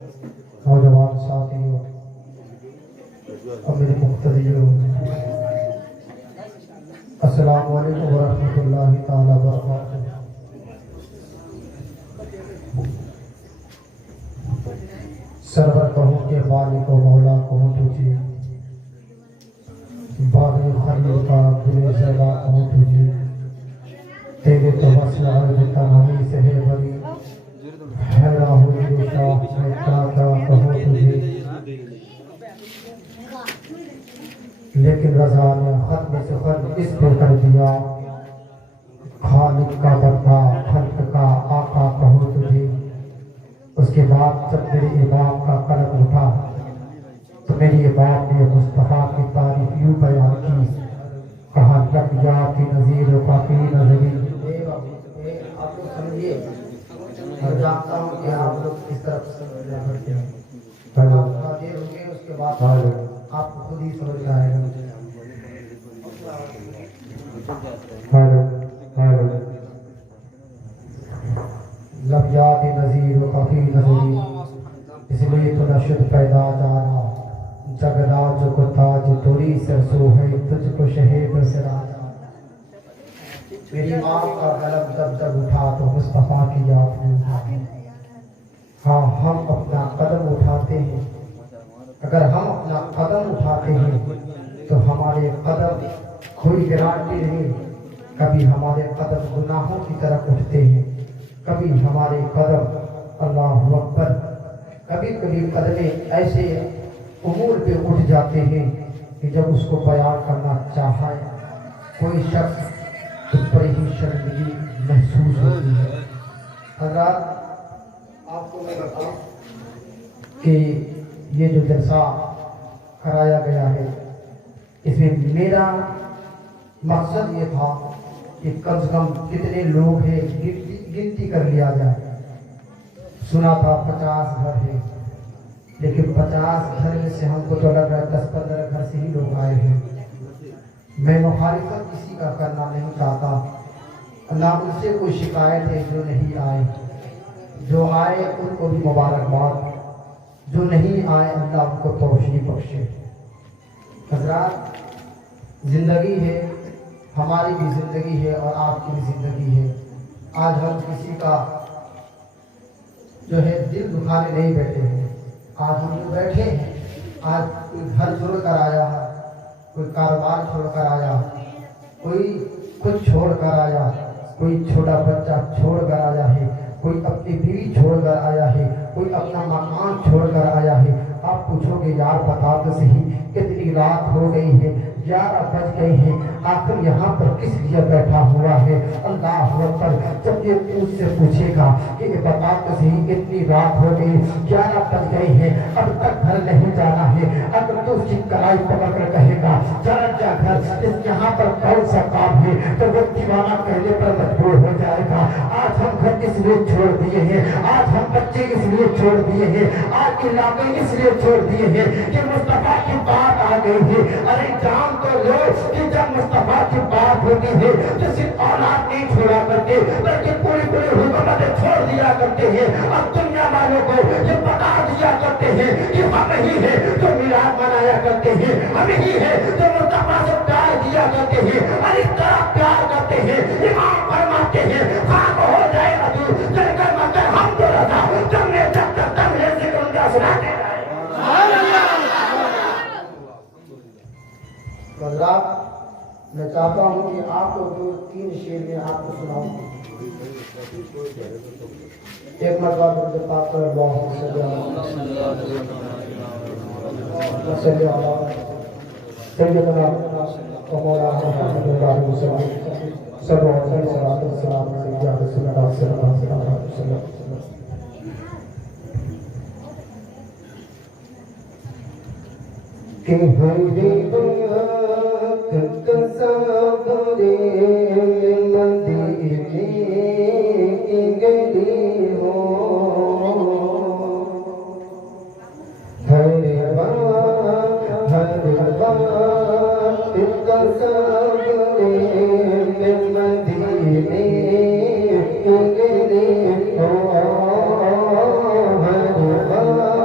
نوجوان ساتھیوں اور میرے مقتدیوں، السلام علیکم ورحمۃ اللہ تعالی وبرکاتہ۔ سرور کہوں کہ مالک و مولا کہوں تجھے، باغ خلیل کا گل زیبا کہوں تجھے، تیرے تو وصل عرض تنہائی سے ہے بری، حیران ہوئی شاہ میں کیا کہوں تجھے۔ لیکن رضا نے خط میں سے خط اس پہ کر دیا، خالق کا بندہ خلق کا آقا کہوں تجھے۔ اس کے بعد جب میرے امام کا قلم اٹھا تو میری امام نے مصطفیٰ کی تعریف یوں بیان کی، کہا لبیا کی نظیر و کافی نظری۔ آپ لوگ سمجھیے، میں جانتا ہوں کہ آپ لوگ اس طرف سمجھنا پڑتے ہیں، آپ تھوڑا دیر ہو گئے، اس کے بعد آپ کو خود ہی سمجھ آئے گا۔ لبیات نظیر و کافی نظری، اس لیے تو نشد پیدا جانا، جگنا جو کو تاج توری سرسو ہے، تجھ کو شہید سے راجا۔ میری ماں کا قلم جب اٹھا تو مصطفیٰ کی یاد میں اٹھا۔ ہاں، ہم اپنا قدم اٹھاتے ہیں، اگر ہم اپنا قدم اٹھاتے ہیں تو ہمارے قدم کوئی گارنٹی نہیں، کبھی ہمارے قدم گناہوں کی طرف اٹھتے ہیں، کبھی ہمارے قدم اللہ اکبر، کبھی کبھی قدمیں ایسے امور پہ اٹھ جاتے ہیں کہ جب اس کو بیان کرنا چاہے کوئی شخص تو بڑی ہی شرمندگی محسوس ہوتی ہے۔ حضرات، آپ کو میں بتاؤں کہ یہ جو جلسہ کرایا گیا ہے، اس میں میرا مقصد یہ تھا کہ کم سے کم کتنے لوگ ہیں گنتی کر لیا جائے۔ سنا تھا 50 گھر ہے، لیکن 50 گھر میں سے ہم کو تو لگ رہا ہے 10-15 گھر سے ہی لوگ آئے ہیں۔ میں مخالفت کسی کا کرنا نہیں چاہتا، نہ ان سے کوئی شکایت ہے جو نہیں آئے، جو آئے ان کو بھی مبارکباد، جو نہیں آئے اللہ ان کو توفیق بخشے۔ حضرات، زندگی ہے، ہماری بھی زندگی ہے اور آپ کی بھی زندگی ہے۔ آج ہم کسی کا جو ہے دل دکھانے نہیں بیٹھے ہیں، آج ہم جو بیٹھے ہیں، آج کوئی گھر چھوڑ کر آیا ہے، کوئی کاروبار چھوڑ کر آیا، کوئی کچھ چھوڑ کر آیا، کوئی چھوٹا بچہ چھوڑ کر آیا ہے، کوئی اپنی بیوی چھوڑ کر آیا ہے، کوئی اپنا مکان چھوڑ کر آیا ہے۔ آپ پوچھو گے یار بتا تو صحیح، کتنی رات ہو گئی ہے، 11 بج گئے ہیں، آخر یہاں پر کس لیے بیٹھا ہوا ہے؟ اللہ اکبر، جب یہ مجھ سے پوچھے گا کہ یہ بتا تو صحیح کتنی رات ہو گئی، 11 بج گئے ہیں، اب تک گھر نہیں جانا ہے، اگر تو اس کی کلائی پکڑ کر کہے گا چلا جا گھر، اس یہاں پر کون سا کام ہے، تو وہ دیوانہ کہنے پر مجبور ہو جائے گا۔ آج ہم گھر اس لیے چھوڑ دیے ہیں، آج ہم بچے اس لیے چھوڑ دیے ہیں، آج علاقے اس لیے چھوڑ دیے ہیں کہ مصطفیٰ کی بات آ گئی ہے۔ ارے جان تو لو کہ جب مصطفیٰ کی بات ہوتی ہے تو صرف اولاد نہیں چھوڑا کرتے بلکہ پوری پوری حکومتیں چھوڑ دیا کرتے ہیں۔ اب دنیا والوں کو یہ بتا دیا کرتے ہیں کہ ہم ہی ہے جو میلاد منایا کرتے ہیں، ہم ہی ہے جو مصطفیٰ سے پیار دیا کرتے ہیں، اور اس طرح پیار کرتے ہیں۔ امام فرماتے ہیں خاک ہو جائے ادو چل کر مگر ہم تو رضا، تم نے جب تک تم نے ذکر ان کا سناتے رہے۔ حضرات، میں چاہتا ہوں کہ آپ کو 2-3 شعر میں آپ کو سناؤں۔ ایک مرتبہ درود پاک پر اللہم صلی علی سیدنا و مولانا محمد علیہ وسلم، صلی اللہ علیہ وسلم، سیدنا رسول اللہ صلی اللہ علیہ وسلم۔ کہ ہری بات تصوری مدینے گلی ہو، ہری بات تصوری مدینے گلی ہو، ہری بات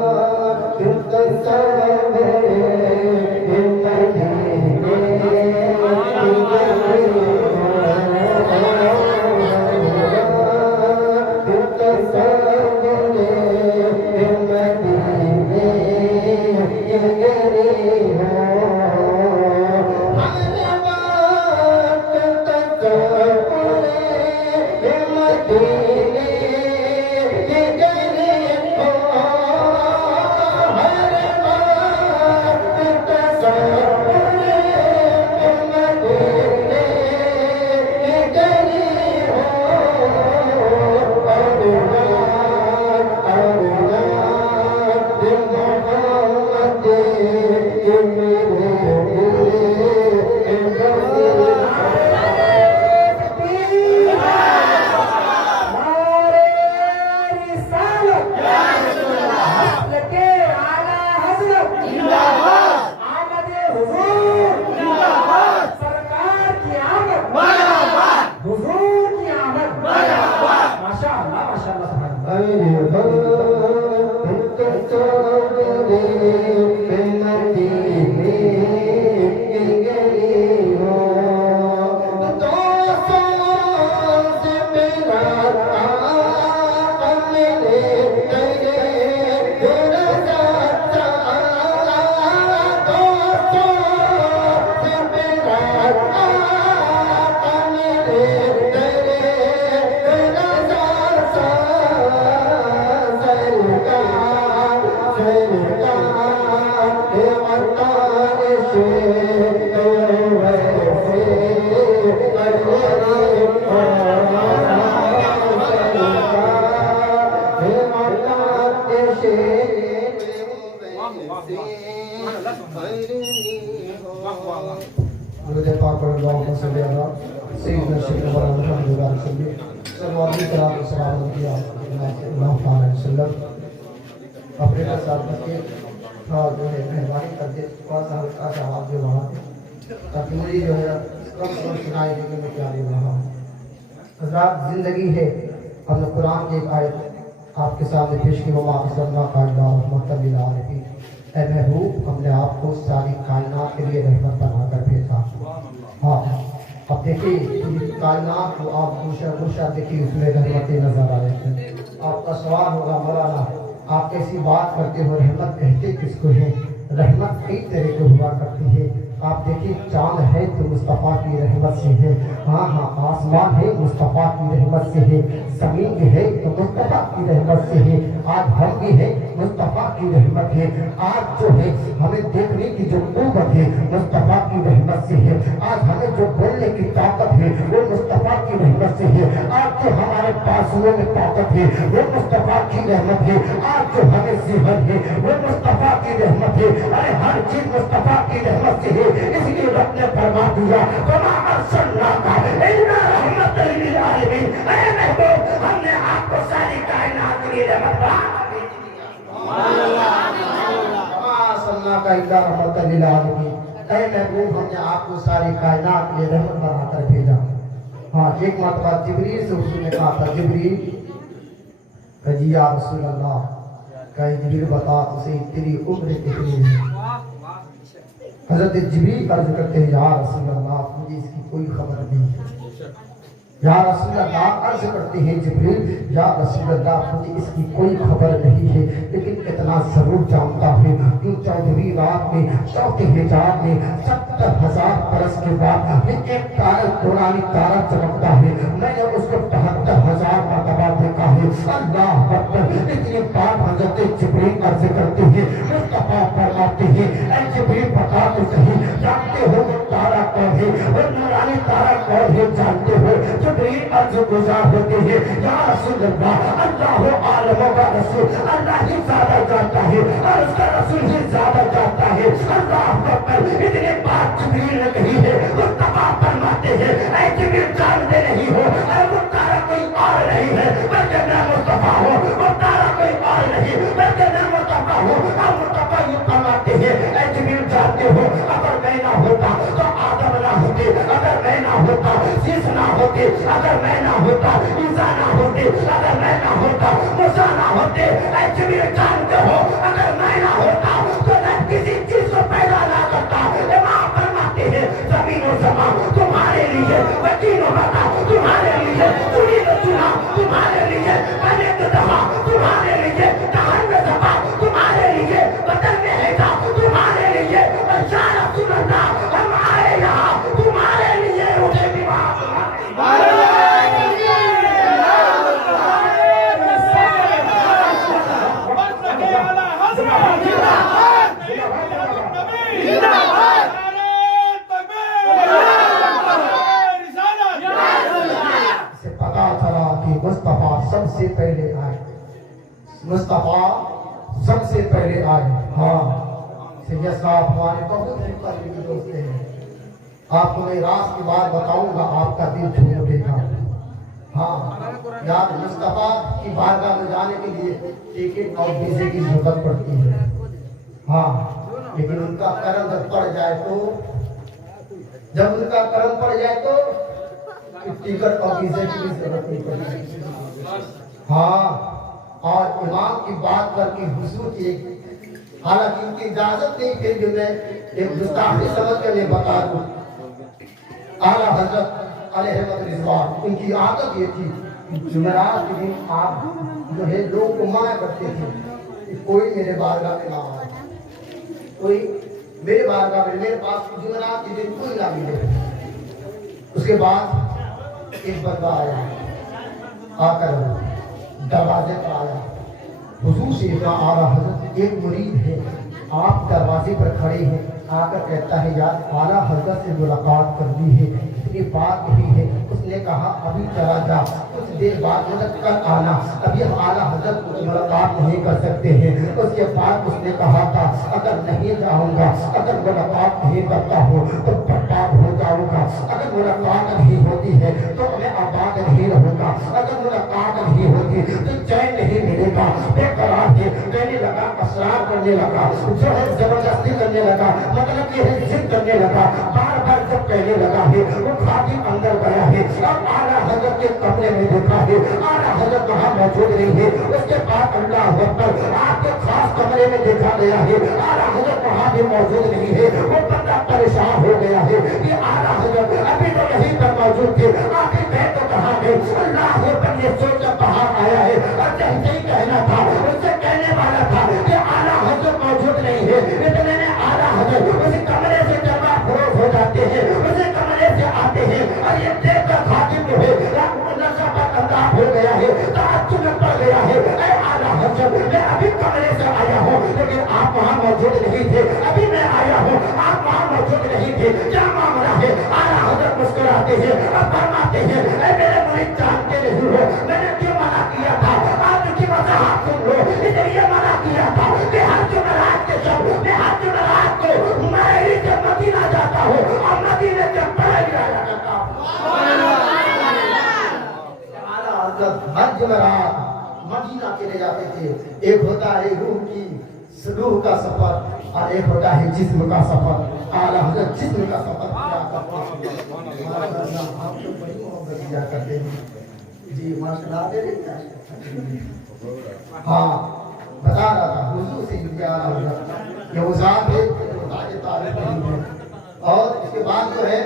اپنے ساتھ بچے جو ہے مہربانی کر دے تھوڑا سا ہلکا سا آواز جو وہاں تاکہ مجھے جو ہے کم سمجھ سنائی دے کہ میں کیا لے رہا ہوں. حضرات زندگی ہے. ہم نے قرآن کی ایک آیت آپ کے سامنے پیش کی وما ارسلنا قائدہ رحمت للعالمین. اے محبوب ہم نے آپ کو ساری کائنات کے لیے رحمت بنا کر بھیجا. ہاں اب دیکھیے پوری کائنات کو آپ گوشہ دیکھیے اس میں رحمتیں نظر آ رہے ہیں. آپ کا سوال ہوگا مولانا آپ کیسی بات کرتے ہو رحمت کہتے کس کو ہے؟ رحمت کئی طرح کی ہوا کرتی ہے. آپ دیکھیے چاند ہے تو مصطفیٰ کی رحمت سے ہے. ہاں آسمان ہے مصطفیٰ کی رحمت سے ہے. زمین بھی ہے تو مصطفیٰ کی رحمت سے ہے. آج ہم بھی ہے مصطفیٰ کی رحمت ہے. آج جو ہے ہمیں دیکھنے کی جو قوت ہے مصطفیٰ کی رحمت سے ہے. آج ہمیں جو بولنے کی طاقت ہے وہ مصطفیٰ کی رحمت سے ہے. آج جو ہمارے بازوؤں میں طاقت ہے وہ مصطفیٰ کی رحمت ہے. آج جو ہمیں صحت ہے وہ مصطفیٰ کی رحمت ہے. ارے ہر چیز مصطفیٰ کی رحمت سے ہے. اس لیے رب نے فرما دیا وما ارسلناک الا رحمۃ للعالمین. اے محبوب ہم نے آپ کو ساری کائنات کے لیے رحمت بنا دیا. سبحان اللہ. وما ارسلناک الا رحمۃ للعالمین. اے محبوب ہم نے آپ کو ساری کائنات کے لیے رحمت بنا کر بھیجا. ہاں ایک مرتبہ جبریل سے حضور نے کہا تھا جبریل کہ جی یا رسول اللہ کہ جبریل بتا اسے تیری عمر کتنی ہے؟ حضرت جبریل عرض کرتے ہیں یا رسول اللہ مجھے اس کی کوئی خبر نہیں. یا رسول اللہ عرض کرتے ہیں جبریل یا رسول اللہ مجھے اس کی کوئی خبر نہیں ہے لیکن اتنا ضرور جانتا ہے کہ 14ویں رات میں چوتھے حجاب میں 70,000 برس کے بعد ایک تارا نورانی تارا چمکتا ہے. میں نے اس کو 72,000 مرتبہ دیکھا ہے. اللہ اکبر. اتنی بات حضرت جبریل عرض کرتے ہیں مصطفیٰ فرماتے ہیں اے جبریل بتا تو صحیح جانتے ہو وہ تارا کون ہے وہ نورانی تارا کون ہے جانتے ہو؟ جبریل عرض گزار ہوتے ہیں یا رسول اللہ اللہ عالم و رسول اللہ ہی زیادہ جانتا ہے اور اس کا رسول ہی زیادہ جانتا ہے. اللہ اکبر. اتنی بات جبریل نے کہی ہے. مصطفیٰ فرماتے ہیں اے جبریل جانتے نہیں ہو اے وہ تارا کوئی اور نہیں ہے بلکہ میں مصطفیٰ ہوں. وہ تارا کوئی اور نہیں بلکہ میں مصطفیٰ ہوں. اور مصطفیٰ یہ فرماتے ہیں اے جبریل جانتے ہو اگر میں نہ ہوتا تو آدم نہ ہوتے. اگر میں نہ ہوتا سیس نہ ہوتے. اگر میں نہ ہوتا عیسیٰ نہ ہوتے. اگر میں نہ ہوتا موسیٰ نہ ہوتے. اے جبریل جانتے ہو اگر میں نہ ہوتا تو میں کسی چیز کو پیدا نہ کرتا. امام فرماتے ہیں زمین و زمان تمہارے لیے وکیل و بتا تمہارے لیے چنی و چنا تمہارے لیے بنے تو دہا تمہارے لیے کہن و زبا تمہارے لیے وطن میں ہے جا تمہارے لیے یا رسول اللہ ہم آئے یہاں تمہارے لیے اٹھے بھی مصطفیٰ سب سے پہلے آئے. مصطفیٰ سب سے پہلے آئے. ہاں سید صاحب ہمارے بہت ہی قریبی دوست ہیں. آپ کو میں راز کی بات بتاؤں گا آپ کا دل جھوم اٹھے گا. ہاں یاد مصطفیٰ کی بارگاہ میں جانے کے لیے ٹکٹ اور ویزے کی ضرورت پڑتی ہے. ہاں لیکن ان کا کرم جب پڑ جائے تو ٹکٹ اور ویزے کی بھی ضرورت نہیں پڑتی. ہاں اور امام کی بات کر کے حضور کی حالانکہ ان کی اجازت نہیں تھی جو میں ایک گستاخی سمجھ کے میں بتا دوں. اعلیٰ حضرت علیہ رضوان ان کی عادت یہ تھی جمعرات کے دن آپ جو ہے لوگ کو منع کرتے تھے کہ کوئی میرے بارگاہ میں نہ آئے. کوئی میرے بارگاہ میں میرے پاس جمعرات کے دن کوئی نہ ملے. اس کے بعد ایک بندہ آیا آ کر دروازے پر آیا हुजूर से आला हजरत एक मुरीद है, आप दरवाजे पर खड़े हैं, आकर कहता है यार आला हजरत से मुलाकात करनी है, इतनी बात नहीं है। उसने कहा अभी चला जा, कुछ देर बाद मतलब कल आना, अभी हम आला हजरत को मुलाकात नहीं कर सकते हैं। उसके बाद उसने कहा था अगर नहीं जाऊंगा, अगर मुलाकात नहीं करता हूँ तो बर्बाद हो जाऊंगा, अगर मुलाकात नहीं होती है तो मैं आबाद नहीं रहूंगा, अगर मुलाकात नहीं होती तो चैन नहीं मिलेगा, बेकरार है। कहने लगा, असरार करने लगा, जो है जबरदस्ती करने लगा, मतलब ये है जिद करने लगा, बार बार जब कहने लगा है वो खादिम अंदर गया है, अब आला हजरत के कमरे में देखा है आला हजरत वहाँ मौजूद नहीं है। उसके बाद अल्लाह अकबर आपके खास कमरे में देखा गया है, आला हजरत वहाँ भी मौजूद नहीं है। वो बंदा परेशान हो गया है कि आला हजरत अभी तो यहीं पर मौजूद थे, आखिर मैं तो कहाँ गए। अल्लाह अकबर ये सोच बाहर आया है और जैसे ही कहना था उससे कहने वाला था कि आला हजरत मौजूद नहीं है, इतने में आला हजरत उस कमरे से जमा फरोज हो जाते हैं, उस कमरे से आते हैं और ये देख कर खातिम जो है नशा पर अंदाज हो गया है, ताज्जुब में पड़ गया है। ऐ आला हजरत मैं अभी कमरे से आया हूँ लेकिन आप वहाँ मौजूद नहीं थे, अभी मैं आया हूँ आप वहाँ मौजूद नहीं थे, क्या मामला है। आला हजरत मुस्कुराते हैं और फरमाते हैं ऐ मेरे मुरीद जानते नहीं हो मैंने क्यों मना किया था, आप की वजाहत सुन लो। इसलिए मना किया था कि हर जुमेरात के शब मैं हर जुमेरात को मैं ही जब मदीना जाता हूँ और मदीने से पढ़ाई आया करता हूँ। हर जुमेरात मदीना चले जाते थे। एक होता है रूह की रूह का सफर और एक होता है जिस्म का सफर। आला हजरत जिस्म का सफर किया करते हैं। आप तो बड़ी मोहब्बत किया करते हैं जी, माशाल्लाह। हाँ बता रहा था हुजूर से जुड़ गया ये वो जात है ताजे तारीफ नहीं है। और इसके बाद जो है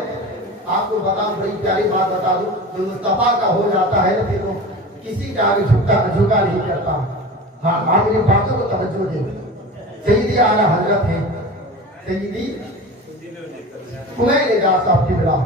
आपको बताऊं बड़ी प्यारी बात बता दूं, जो मुस्तफा का हो जाता है फिर वो किसी का आगे झुका नहीं करता। हाँ आप मेरी बातों को तवज्जो दें। सैयदी आला हजरत है सैयदी कुमैल एजाज साहब की बिला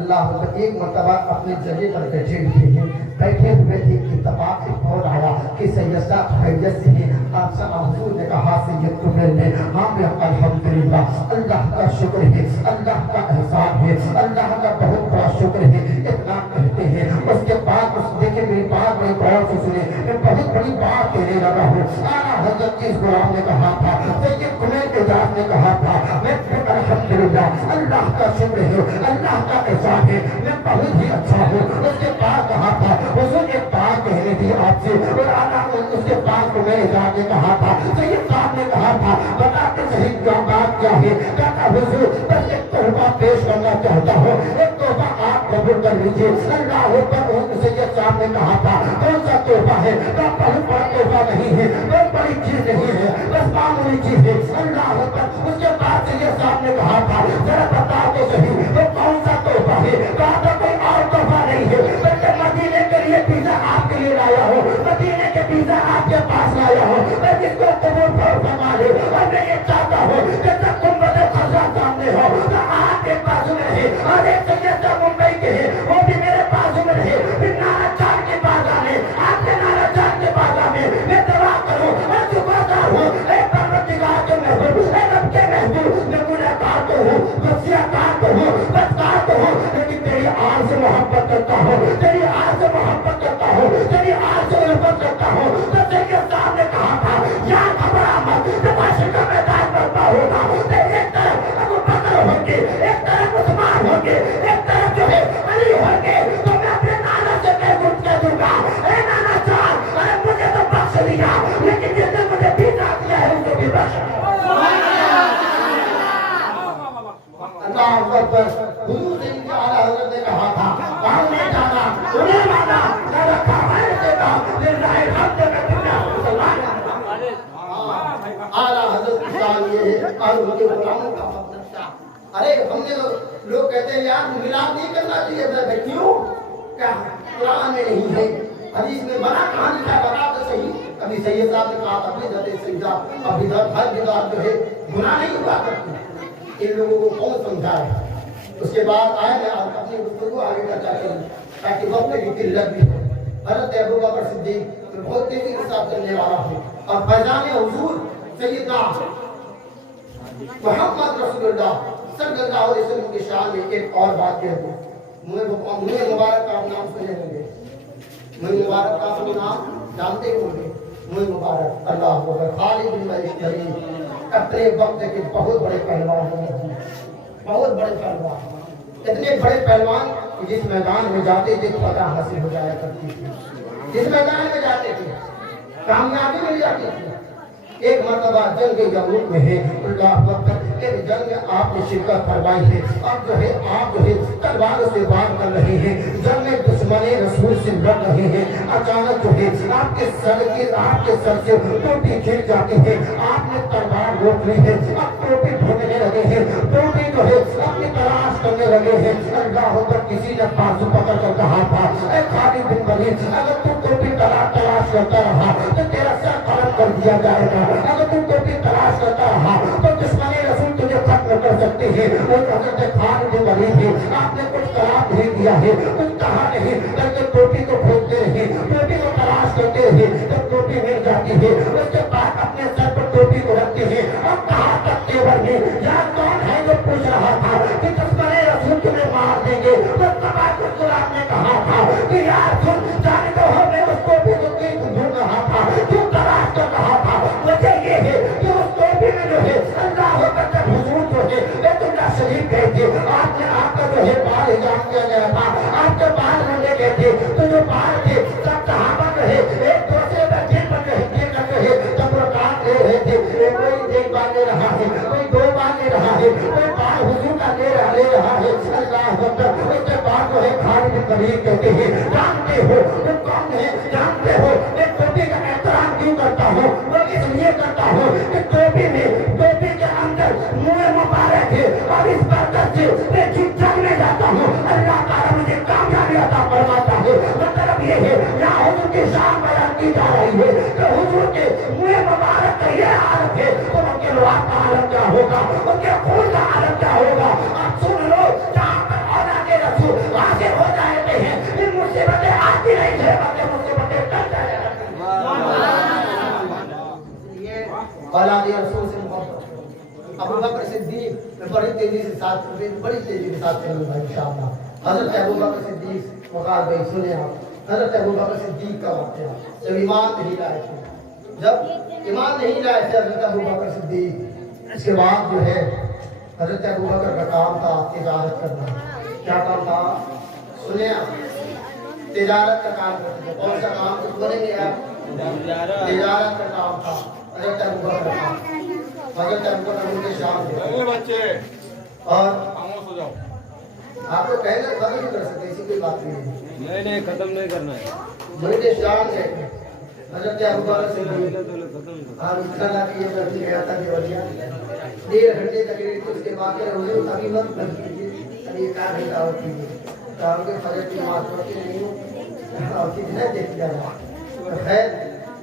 अल्लाह एक मरतबा अपने जगह पर बैठे हुए हैं, बैठे हुए थे कि इत्तफाक से फोन आया कि सैयद साहब खैरियत से हैं। आप सब हुजूर ने कहा सैयद कुमैल ने हाँ मैं अल्हम्दुलिल्लाह, अल्लाह का शुक्र है, अल्लाह का एहसान है, अल्लाह का बहुत बड़ा शुक्र है, इतना कहते हैं। उसके बाद उस देखे मेरी बात में गौर से सुने, मैं बहुत बड़ी बात कहने लगा हूँ। आला हजरत इस गुलाम ने कहा था, सैयद कुमैल एजाज ने कहा था मैं अल्हम्दुलिल्लाह अल्लाह का शुक्र है, अल्लाह का एहसान है, मैं बहुत ही अच्छा हूँ। उसके बाद कहा था हुजूर एक बात कहनी थी आपसे, और आला उसके बाद को मैं एजाज ने कहा था, सैयद साहब ने कहा था बताते सही क्या बात क्या है। कहता हुजूर बस एक तोहफा पेश करना चाहता हूँ, एक तोहफा आप कबूल कर लीजिए। अल्लाह पर सैयद साहब ने कहा था कौन सा तोहफा है, बहुत बड़ा तोहफा नहीं है, बहुत बड़ी चीज नहीं है, बस मामूली चीज है। अल्लाह पर उसके बाद सैयद साहब ने कहा था जरा बताओ तो सही वो कौन सा तोहफा है। कहा था कोई और तोहफा नहीं है, बल्कि मदीने के लिए पिज़्ज़ा आपके लिए लाया हो, मदीने के पिज़्ज़ा आपके पास लाया हो, मैं जिसको कबूल फरमा ले। और मैं ये चाहता हूँ कि जब गुंबद खज़ा सामने हो तो आपके बाजू में है और एक सैयद साहब मुंबई के हैं वो भी मेरे बाजू में रहे। फिर नारा चांद के बाजार में आपके नारा चांद के बाजार में मैं दवा करूँ मैं दुकानदार हूँ, एक परवरदिगार के महबूब एक रब के महबूब, मैं गुनहगार तो हूँ वसीयतकार तो हूँ बदकार तो हूँ, लेकिन तेरी आग से मोहब्बत करता हूँ, तेरी आग से मोहब्बत करता हूँ, तेरी आग से मोहब्बत करता हूँ। तो सैयद साहब ने कहा था या घबरा मत, जब आशिक का मैदान बढ़ता होगा तो एक तरफ अबू बकर होंगे, एक तरफ उस्मान होंगे, एक तरफ जो है अली होंगे, तो मैं अपने नाना से कह दूंगा ए नाना साहब अरे मुझे तो बख्श दिया, लेकिन जिसने मुझे पीछा दिया है उसको भी बख्श। अल्लाह अकबर। हुजूर से आला हजरत ने कहा था कहाँ नहीं जाना उन्हें माना न रखा है देता निर्णय हम जगह दुनिया मुसलमान। आला हजरत का ये है और उनके गुलामों का मतलब अरे हमने लोग कहते हैं यार मिलाप नहीं करना चाहिए था, क्यों क्या कुरान में नहीं है हदीस में बना कहानी का बता तो सही। कभी सैयद साहब ने कहा था बिदअत सजदा और बिदअत हर बिदअत जो है गुनाह नहीं हुआ करती, इन लोगों को कौन समझाए। उसके बाद आए मैं अपनी गुफ्तगू आगे करता करूँ ताकि वक्त की किल्लत भी हो। हज़रत अबू बकर सिद्दीक़ बहुत तेजी के साथ चलने वाला हूँ, اور فیضان حضور سیدنا محمد رسول اللہ صلی اللہ علیہ وسلم کی شان میں ایک اور بات کہہ دوں. منہ مبارک کا آپ نام سنے ہوں گے, منہ مبارک کا آپ نام جانتے ہوں گے. منہ مبارک اللہ اکبر. خالد بن ولید شریف اپنے وقت کے بہت بڑے پہلوان ہیں, بہت بڑے پہلوان, اتنے بڑے پہلوان کہ جس میدان میں جاتے تھے فتح حاصل ہو جایا کرتی تھی. جس میدان میں جاتے تھے کامیابی مل جاتی تھی. ایک مرتبہ جنگ یرموک میں ہے, اللہ اکبر, ایک جنگ میں آپ نے شرکت فرمائی ہے. اب جو ہے آپ جو ہے تلواروں سے وار کر رہے ہیں, جنگ میں دشمن رسول سے لڑ رہے ہیں. اچانک جو ہے آپ کے سر سے ٹوپی کھل جاتی ہے. آپ نے تلوار روک لی ہے, اب ٹوپی ڈھونڈنے لگے ہیں, ٹوپی جو ہے اپنی تلاش کرنے لگے ہیں. اللہ اکبر, کسی نے بازو پکڑ کر کہا تھا, اے خالد بن ولید, اگر تو ٹوپی تلاش کرتا رہا تو تیرا سر قلم کر دیا جائے گا. اگر تم ٹوپی تلاش کرتا رہا تو دشمن رسول تجھے ختم کر سکتے ہیں. وہ حضرت خالد بن ولید ہے, آپ نے کچھ کلام نہیں کیا ہے, کچھ کہا نہیں, بلکہ ٹوپی کو کھولتے رہے, ٹوپی کو تلاش کرتے رہے. جب ٹوپی مل جاتی ہے اس کے بعد اپنے سر پر ٹوپی کو رکھتے ہیں. اب کہاں تک تیور میں یا کون ہے جو پوچھ رہا تھا کہ دشمن رسول تمہیں مار دیں گے. تو تباہ آپ نے کہا تھا کہ یار سن, جانے تو ہو, میں اس ٹوپی کو ڈھونڈ رہا تھا, کیوں تلاش کر رہا تھا. وجہ یہ ہے کہ اس ٹوپی میں جو ہے اللہ اکبر کا حضور جو ہے بیت اللہ شریف گئے تھے. آپ نے آپ کا جو ہے بال حجاب کیا گیا تھا, آپ کے بال رنگے گئے تھے. تو جو بال تھے سب صحابہ جو ہے ایک دوسرے کا جن پر جو ہے جب وہ کاٹ لے رہے تھے. کوئی ایک بال لے رہا ہے, کوئی دو بال لے رہا ہے, کوئی بال حضور کا لے رہا ہے. اللہ اکبر. اس کے بعد جو ہے خالد بن ولید کہتے ہیں, جانتے ہو وہ کون ہے, جانتے ہو میں ٹوپی کا احترام کیوں کرتا ہوں. وہ اس لیے کرتا ہوں کہ ٹوپی کے اندر منہ مبارک ہے, اور اس برکت سے میں جس جنگ میں جاتا ہوں اللہ تعالیٰ مجھے کامیابی عطا فرماتا ہے. مطلب یہ ہے یہاں حضور کی شان بیان کی جا رہی ہے کہ حضور کے منہ مبارک کا یہ حالت ہے, تو ان کے لوہا کا حالت کیا ہوگا, ان کے خون کا حالت کیا ہوگا. آپ سن لو, جہاں پر اولاد رسول حاصل ہو جاتے ہیں پھر مصیبتیں آتی نہیں ہے, بلکہ مصیبتیں ٹل جایا کرتی ہیں. اولاد رسول سے محبت. ابو بکر صدیق میں بڑی تیزی کے ساتھ چلوں گا انشاءاللہ. حضرت ابو بکر صدیق وقار گئی, سنیں آپ حضرت ابو بکر صدیق کا واقعہ. جب ایمان نہیں لائے تھے حضرت ابو بکر صدیق, اس کے بعد جو ہے حضرت ابو بکر کا کام تھا تجارت کرنا. کیا کام تھا, سنیں آپ, تجارت کا کام کرتے تھے. کون سا کام کچھ بولیں گے آپ, تجارت کا کام تھا حضرت ابو بکر کا. حضرت ابو بکر ان کے شام تھے, اور آپ کو کہنا ختم نہیں کر سکتے, اسی کوئی بات نہیں, ختم نہیں کرنا ہے. مجھے شام ہے حضرت ابو بکر سے آپ اتنا کہ یہ کرتی گیا تھا دیوالیاں 1.5 گھنٹے تک. اس کے بعد حضور ابھی وقت بند کیجیے, ابھی 1 گھنٹہ اور کیجیے, کام کے فجر کی نماز پڑھتے نہیں ہوں اور کتنا دیکھ جانا. خیر,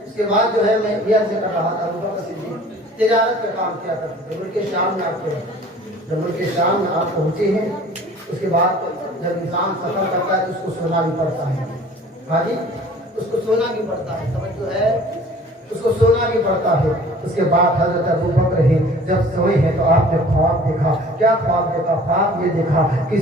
اس کے بعد جو ہے میں یہ سے کر رہا تھا, ابو بکر صدیق تجارت کا کام کیا کرتے تھے. ملک شام میں آپ کے جب ملک شام میں آپ پہنچے ہیں, اس کے بعد جب انسان سفر کرتا ہے تو اس کو سونا بھی پڑتا ہے. ہاں جی, اس کو سونا بھی پڑتا ہے, سمجھ ہے, اس کو سونا بھی پڑتا ہے. اس کے بعد حضرت ابو بکر ہیں جب سوئے ہیں تو آپ نے خواب دیکھا. کیا خواب دیکھا, خواب یہ دیکھا کہ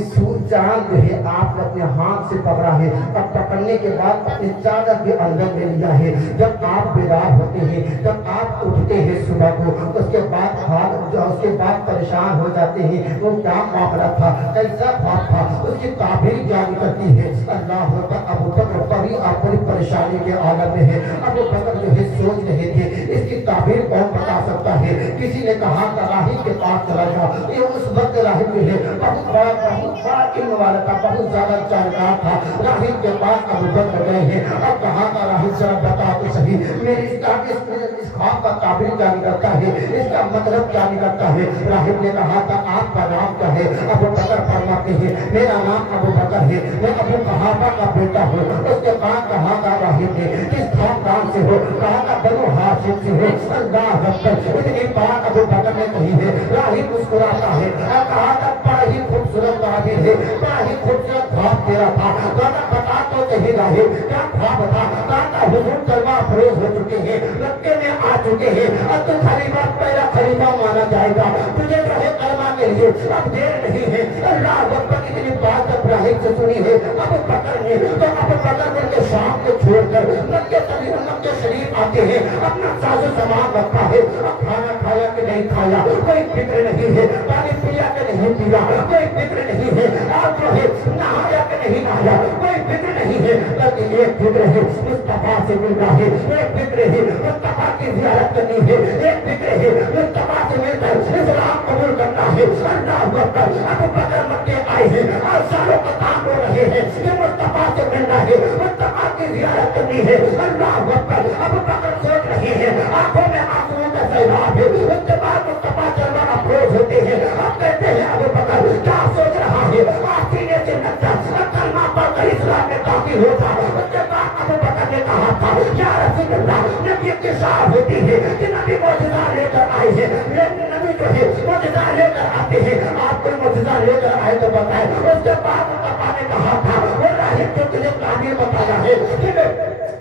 چاند جو ہے آپ نے اپنے ہاتھ سے پکڑا ہے, اور پکڑنے کے بعد اپنے چادر کے اندر لے لیا ہے. جب آپ بیدار ہوتے ہیں, جب آپ اٹھتے ہیں صبح کو, اس کے بعد پریشان ہو جاتے ہیں وہ کیا معاملہ تھا, کیسا خواب تھا, اس کی تعبیر کیا کرتی ہے. اللہ اکبر. ابو بکر کبھی آپ بڑی پریشانی کے عالم میں ہے. ابو بکر جو ہے سوچ رہے تھے اس کی تعبیر کون بتا سکتا ہے. کسی نے کہا کہ راہب کے پاس چلا جا. یہ اس وقت راہب جو ہے بہت بڑا علم والا تھا, بہت زیادہ جانکار تھا. راہب کے پاس ابو بکر گئے ہیں اور کہا کہ راہب ذرا بتا تو صحیح میری اس خواب کا تعبیر کیا نکلتا ہے, اس کا مطلب کیا نکلتا ہے. راہب نے کہا تھا آپ کا نام کیا ہے. ابو بکر فرماتے ہیں میرا نام ابو بکر ہے, میں ابو قحافہ کا بیٹا ہوں. اس کے بعد کہا تھا راہب نے کس خاندان سے ہو, کہا تھا بنو ہاشم سے ہو. اللہ اکبر. اتنی بات ابو بکر نے کہی ہے. راہب مسکراتا ہے اور کہا تھا بڑا ہی خوبصورت تعبیر ہے, بڑا ہی خوبصورت ख्वाब तेरा था, दादा बता तो कहीं रहे क्या ख्वाब था। दादा हुजूर कलमा फरोज हो चुके हैं, मक्के में आ चुके हैं, अब तो खलीफा पहला खलीफा माना जाएगा, तुझे जो है कलमा के लिए अब देर नहीं है। अल्लाह अकबर, इतनी बात इब्राहिम से सुनी है अब बकर ने, तो अब बकर के शाम को छोड़कर मक्के शरीफ आते हैं, अपना साजो सामान रखा है। अब खाना खाया कि नहीं खाया कोई फिक्र नहीं है, पानी पिया कि नहीं पिया कोई फिक्र नहीं है, और जो है नहाया कि नहीं नहाया कोई फिक्र नहीं है, बल्कि एक फिक्र है मुस्तफा से मिलना है, एक फिक्र है मुस्तफा की ज़ियारत करनी है, एक फिक्र है मुस्तफा से मिलकर इस्लाम कबूल करना है। अल्लाह अकबर, अब बकर मक्के आए हैं और सालों का काम हो रहे हैं, ये मुस्तफा से मिलना है, मुस्तफा की ज़ियारत करनी है। अल्लाह अकबर, अब बकर सोच रहे हैं, आंखों में आंसुओं का सैलाब है, उसके बाद मुस्तफा चलना अफरोज होते हैं। अब कहते हैं अब बकर क्या सोच रहा है, सीने से लगता कलमा पढ़कर इस्लाम में दाखिल होता। उसके बाद अबू बकर ने कहा था या रसूल अल्लाह, नबी की शान होती है कि नबी मौजज़ा लेकर आए हैं, लेकिन नबी जो है मौजज़ा लेकर आते हैं, आप कोई मौजज़ा लेकर आए तो बताए। उसके बाद मुस्तफा ने कहा था वो राही जो तुझे काबिल बताया है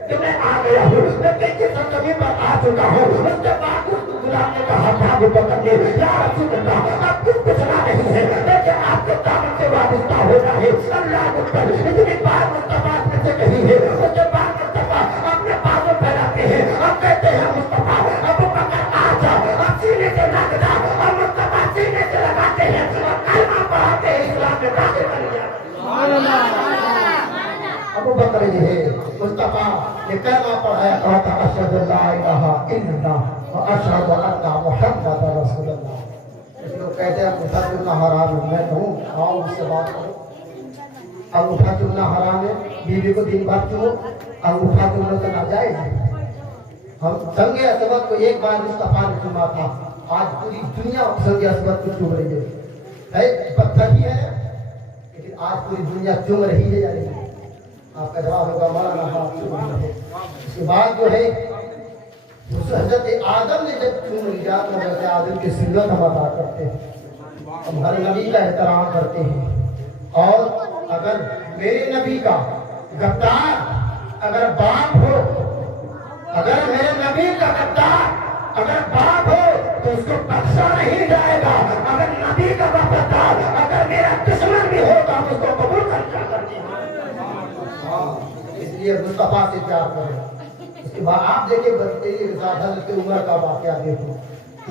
कि मैं आ गया हूँ, मैं किसी सरजमीन पर आ चुका हूँ। उसके बाद उस गुलाम ने कहा था अबू बकर ने या रसूल अल्लाह, अब कुछ पूछना नहीं है, लेकिन आपके दामन से वाबस्ता होना है। अल्लाह अकबर, इतनी बात मुस्तफा से कही है। उसके बाद मुस्तफा अपने बाजू फैलाते हैं, अब कहते हैं मुस्तफा अबू बकर आ जा, अब सीने से लग जा, और मुस्तफा सीने से लगाते हैं और कलमा पढ़ाते हैं, इस्लाम में दाखिल कर लिया। अबू बकर ये है मुस्तफा ने कलमा पढ़ाया, कहा था अशहदु अल्ला इलाहा इल्लल्लाह व अशहदु अन्ना मुहम्मदर रसूलुल्लाह। लोग कहते हैं अंगूठा चुनना हराम है, मैं कहूँ आओ उससे बात करो। अंगूठा चुनना हराम है, बीवी को दिन भर चुनो, अंगूठा चुनना तो नाजायज है। हम संगे असबत को एक बार मुस्तफा ने चुना था, आज पूरी दुनिया संगे असबत को चुन रही है, पत्थर ही है लेकिन आज पूरी दुनिया चुन रही है या नहीं? आपका जवाब होगा मौलाना हाथ चुन रही है। इसके बाद जो है हज़रत आदम ने जब चुन लिया तो हज़रत आदम की सुन्नत हम अदा करते हैं, हम हर नबी का एहतराम करते हैं। और अगर मेरे नबी का गद्दार अगर बाप हो, अगर मेरे नबी का गद्दार अगर बाप हो तो उसको बख्शा नहीं जाएगा। अगर नबी का वफादार अगर मेरा दुश्मन भी हो तो हम उसको कबूल करते हैं। इसलिए मुस्तफा से प्यार करें। इसके बाद आप देखिए हज़रत उमर का वाक़या देखो,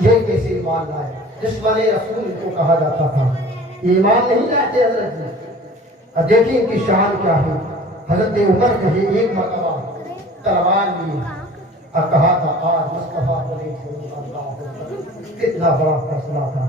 ये कैसे ईमान लाए, दुश्मन रसूल इनको कहा जाता था, ये ईमान नहीं लाते हज़रत जी। अब देखिए इनकी शान क्या है। हज़रत उमर कहे एक मरतबा तलवार लिए और कहा था आज मुस्तफा को नहीं, कितना बड़ा फैसला था,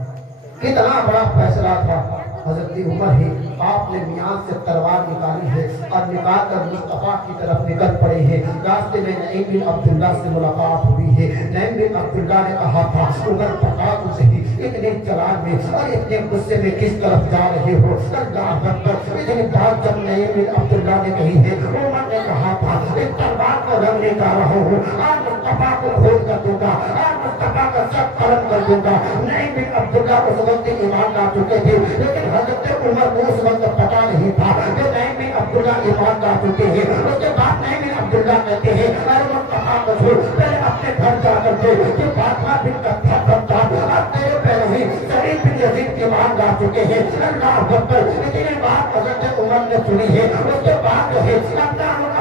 कितना बड़ा फैसला था। हज़रत उमर है, आपने मियां से तलवार निकाली है और निकाल कर मुस्तफा की तरफ निकल पड़े हैं। रास्ते में नईम बिन अब्दुल्ला से मुलाकात हुई है। नईम बिन अब्दुल्ला ने कहा था उमर बता तो सही, इतने चलान में और इतने गुस्से में किस तरफ जा रहे हो? अल्लाह अकबर, इतनी बात जब नईम बिन अब्दुल्ला ने कही है, उमर ने कहा था इस तलवार को रंग निकाल रहा हूँ और मुस्तफा को खोल कर दूंगा और मुस्तफा का सब कलम कर दूंगा। नईम बिन अब्दुल्ला उस वक्त ईमान ला चुके थे, लेकिन हज़रत उमर को उस वक्त पता नहीं था कि नईम बिन अब्दुल्ला ईमान ला चुके हैं। उसके बाद नईम बिन अब्दुल्ला कहते हैं अरे मुस्तफा को छोड़, पहले अपने घर जाकर के कि फातिमा बिन कत्ता और तेरे पहले ही शरीफ बिन यजीद ईमान ला चुके हैं। अल्लाह अकबर, इतनी बात हज़रत उमर ने सुनी है। उसके बाद जो है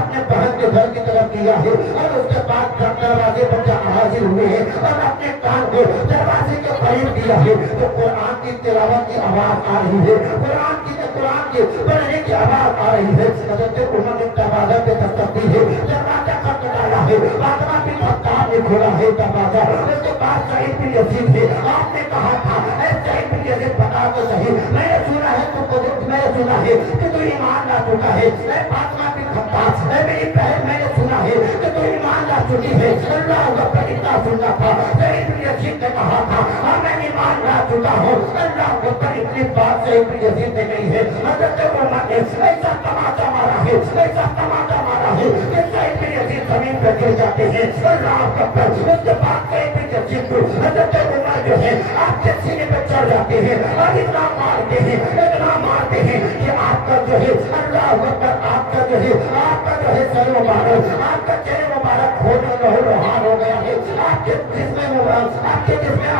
अपने बहन के घर की तरफ किया है और उसके बाद दरवाजे पर जहाँ हाजिर हुए हैं और अपने कान को दरवाजे के करीब दिया है तो कुरान की तिलावत की आवाज आ रही है, कुरान की पढ़ने की आवाज आ रही है। हज़रत उमर ने दरवाजा पे दस्तक दी है, दरवाजा खटखटाया है, फातिमा बिन कत्ता ने खोला है दरवाजा। उसके बाद सईद बिन यजीद है, आपने कहा था ऐ सईद बिन यजीद बता तो सही, मैंने सुना है कि तू ईमान ला चुका है। ऐ फातिमा बिन कत्ता, ऐ मेरी बहन, मैंने सुना है कि तू ईमान ला चुकी है। अल्लाह अकबर, इतना सुनना था। सईद बिन यजीद ने कहा था और मैं ईमान ला चुका हूँ। अल्लाह अकबर, इतनी बात सईद बिन यजीद ने कही है। हज़रत उमर ने ऐसा तमाचा मारा है, ऐसा तमाचा मारा है कि सईद बिन यजीद जमीन पर गिर जाते हैं। अल्लाह अकबर, उसके बाद सईद बिन यजीद को हज़रत उमर जो है आपके सीने पे चढ़ जाते हैं और इतना मारते हैं कि आपका जो है अल्लाह अकबर, आपका जो है सर मुबारक, आपका चेहरे मुबारक खोलने लोहार हो गया है, आपके जिस्म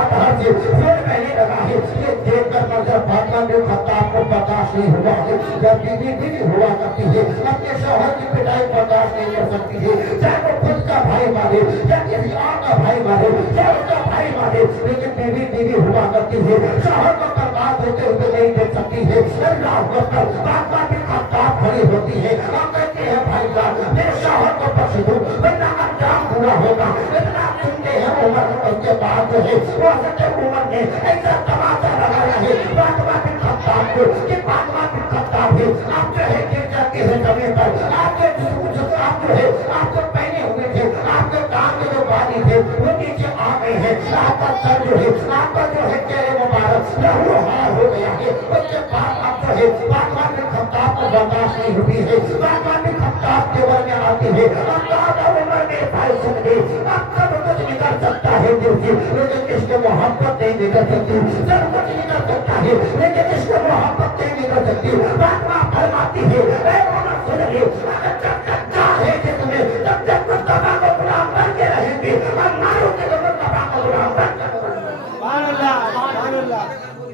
अतहर से खून बहने लगा है। ये देखकर नजर फातिमा बिन खत्ताब को बर्दाश्त नहीं हुआ है। जब बीवी हुआ करती है अपने शौहर की पिटाई बर्दाश्त नहीं कर सकती है, चाहे वो खुद का भाई मारे या किसी और का भाई मारे या उसका भाई मारे, लेकिन बीवी हुआ करती है, शौहर को बर्बाद होते हुए नहीं देख सकती है। अल्लाह अकबर, फातिमा बिन खत्ताब खड़ी होती है और कहती है भाई साहब मेरे शौहर को बख्श दो वरना अंजाम बुरा होगा। इतना सुनते हैं उमर, उसके बाद जो है वो हज़रत उमर ने ऐसा तमाशा लगाया है फातिमा बिन खत्ताब को कि फातिमा बिन खत्ताब है आप जो है गिर जाते हैं जमीन पर, आपके आप जो है आपको पहने हुए थे, आपके कान के जो बाली थे वो नीचे आ गए हैं, आपका सर जो है आपका जो है चेहरे मुबारक लहूलुहार हो गया है। उसके बाद आप जो है फातिमा बिन खत्ताब को बर्दाश्त नहीं होती है, फातिमा बिन खत्ताब के वर में आती है और दादा उमर ने भाई सुन ली अब सब कुछ निकल सकता है दिल से, लेकिन इसको मोहब्बत नहीं निकल सकती, सब कुछ निकल सकता है लेकिन इसको मोहब्बत नहीं निकल सकती। फातिमा फरमाती है ऐ उमर सुन ले, जब तक चाहे जिसमें तब तक मुस्तफा को गुलाम बन के रहेंगे और मारो के मुस्तफा को गुलाम बन के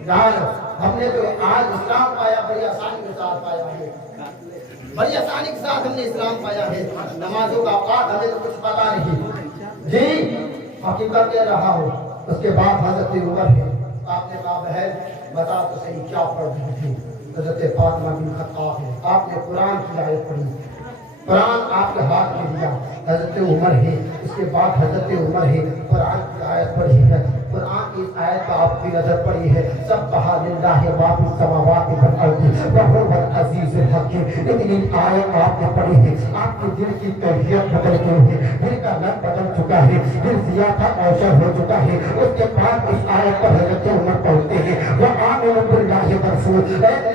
यार हमने तो आज इस्लाम पाया, बड़ी आसानी के साथ पाया है, बड़ी आसानी के साथ हमने इस्लाम पाया है। नमाजों का औकात हमें तो कुछ पता नहीं जी, हकीकत कह रहा हूँ। उसके बाद हजरत उमर है, आपने कहा बहन बता तो सही क्या पढ़ रही थी। हजरत फातिमा बिन खत्ताब है, आपने कुरान की आयत पढ़ी, कुरान आपके हाथ में दिया, हजरत उमर है, उसके बाद हजरत उमर है कुरान की आयत पढ़ी है, कुरान की इस आयत पर आपकी नजर पड़ी है सब्बहा लिल्लाहि मा फिस समावाति वल अर्दि व हुवल अजीजुल हकीम। इतनी आयत आपने पढ़ी है, आपके दिल की कैफियत बदल गई है, दिल का रंग बदल चुका है, दिल ज़ियादा औशर हो चुका है। उसके बाद इस आयत पर हजरत उमर पढ़ते हैं व आमिनु बिल्लाहि व रसूल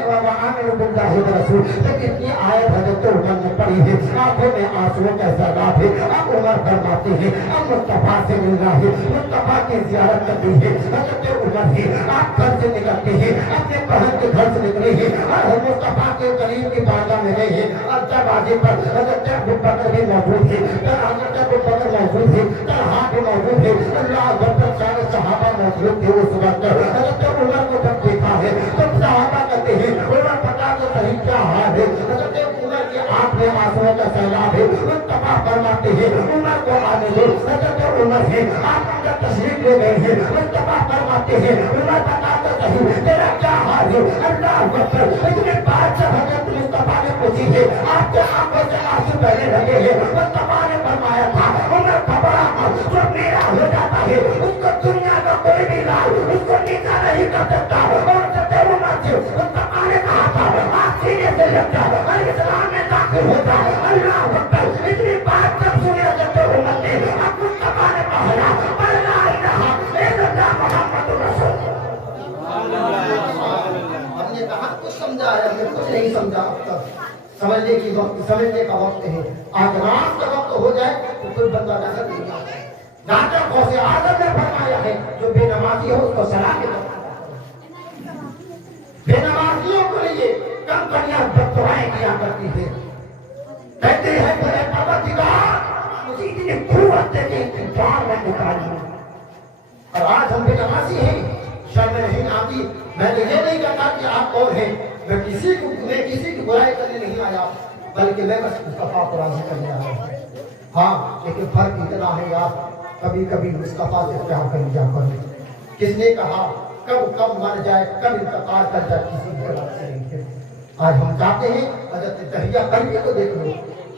व आमिनु बिल्लाहि व रसूल। जब इतनी आयत हजरत उमर ने पढ़ी है आंखों में आंसुओं का सैलाब है। अब उमर फरमाते हैं अब मुस्तफा से मिलना है, मुस्तफा की ज़ियारत करनी है। हजरत उमर है आप घर से निकलते हैं, अपने बहन के घर से निकले हैं और मुस्तफा के करीब की बारगाह में गए हैं और दरवाजे पर हजरत अबू बकर भी मौजूद है, हजरत अबू बकर मौजूद है, तलहा भी मौजूद है, अल्लाह अकबर, सारे सहाबा मौजूद थे उस वक्त। हजरत उमर को जब देखा है तो सहाबा कहते हैं उमर पता तो सही क्या हाल है। हजरत उमर के आंख में आंसुओं का सैलाब है, मुस्तफा फरमाते हैं उमर को आने दो। हजरत उमर है आप अंदर तशरीफ ले गए हैं, मुस्तफा फरमाते हैं उमर पता तो सही तेरा क्या हाल है। अल्लाह अकबर, इतने बात जब हजरत मुस्तफा ने पूछी है आपके आंखों से आंसू बहने लगे हैं। मुस्तफा ने फरमाया था उमर घबरा मत, जो मेरा हो जाता है उसको दुनिया का कोई भी लाल उसको नीचा नहीं कर सकता। और जब उमर से मुस्तफा ने कहा था आप सीने से लग जा और इस्लाम में दाखिल हो जा। अल्लाह अकबर, इतनी बात जब सुनी हजरत उमर ने अब मुस्तफा ने कहा ला इलाहा इल्लल्लाह मुहम्मदुर रसूलुल्लाह। हमने कहा कुछ समझा है, हमने कुछ नहीं समझा अब तक। समझने का वक्त है, आज रात का वक्त हो जाए तो कोई बंदा नजर नहीं आता। डॉक्टर गौसे आजम ने फरमाया है जो बेनमाजी हो उसको सलाह के बेनमाजियों के लिए कंपनियां बददुआएं किया करती है, कहते हैं मेरे परवरदिगार मुझे इतनी कुव्वत दे के इतनी जान में निकाली। और आज हम बेनमाजी हैं, शर्म नहीं आती। मैं तो ये नहीं कहता कि आप कौन हैं, मैं किसी की बुराई करने नहीं आया, बल्कि मैं बस मुस्तफा को राजी करने आया हूँ। हाँ, लेकिन फर्क इतना है यार, कभी कभी मुस्तफा से प्यार कर लिया करो। किसने कहा कब मर जाए, कब इंतकाल कर जाए, किसी के बात से नहीं है। आज हम चाहते हैं हजरत तहिया कल्बी को देख लो।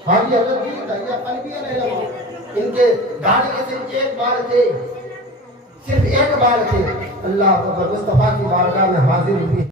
हाँ ये हजरत जी तहिया कल्बी है, इनके दाढ़ी के सिर्फ एक बाल थे, सिर्फ एक बाल थे। अल्लाह मुस्तफा की बारगाह में हाजिर हुई।